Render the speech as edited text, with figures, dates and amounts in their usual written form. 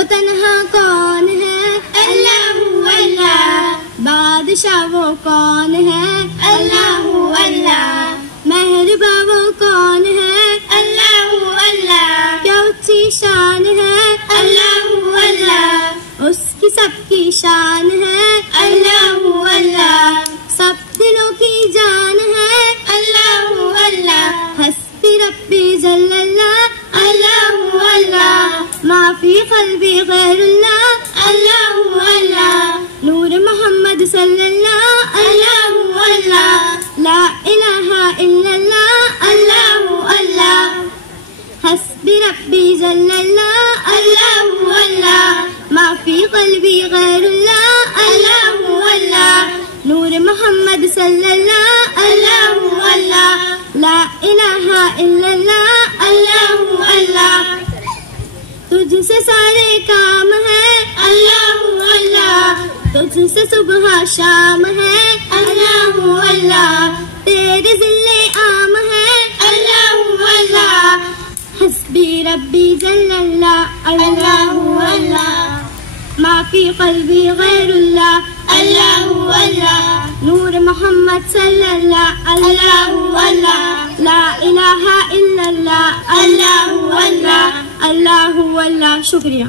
وہ تنہا کون ہے؟ اللہ اللہ. بادشاہ وہ کون ہے؟ اللہ اللہ. مہرباں وہ کون ہے؟ اللہ اللہ. کیا اونچی شان ہے؟ اللہ اللہ. اس کی سب کی شان ہے؟ اللہ اللہ. سب دلوں کی جان ہے؟ اللہ اللہ. حسبی ربی جل اللہ. اللہ اللہ. ما فی قلبی غیر اللہ. اللہ اللہ. نور محمد صلی اللہ. اللہ اللہ. لا الہ الا اللہ. اللہ اللہ. حسبی ربی جل اللہ. اللہ اللہ. ما فی قلبی غیر اللہ. اللہ اللہ. نور محمد صلی اللہ. اللہ اللہ. لا الہ الا اللہ. اللہ اللہ. تجھ سے سارے کام ہے؟ اللہ اللہ. تجھ سے صبح شام ہے؟ اللہ اللہ. تیرے ذل عام ہے؟ اللہ اللہ. حسبی ربی جل اللہ. اللہ اللہ. ما فی قلبی غیر اللہ. اللہ اللہ. نور محمد صلی اللہ. اللہ اللہ. لا الہ الا اللہ. اللہ اللہ. اللہ اللہ. شکریہ.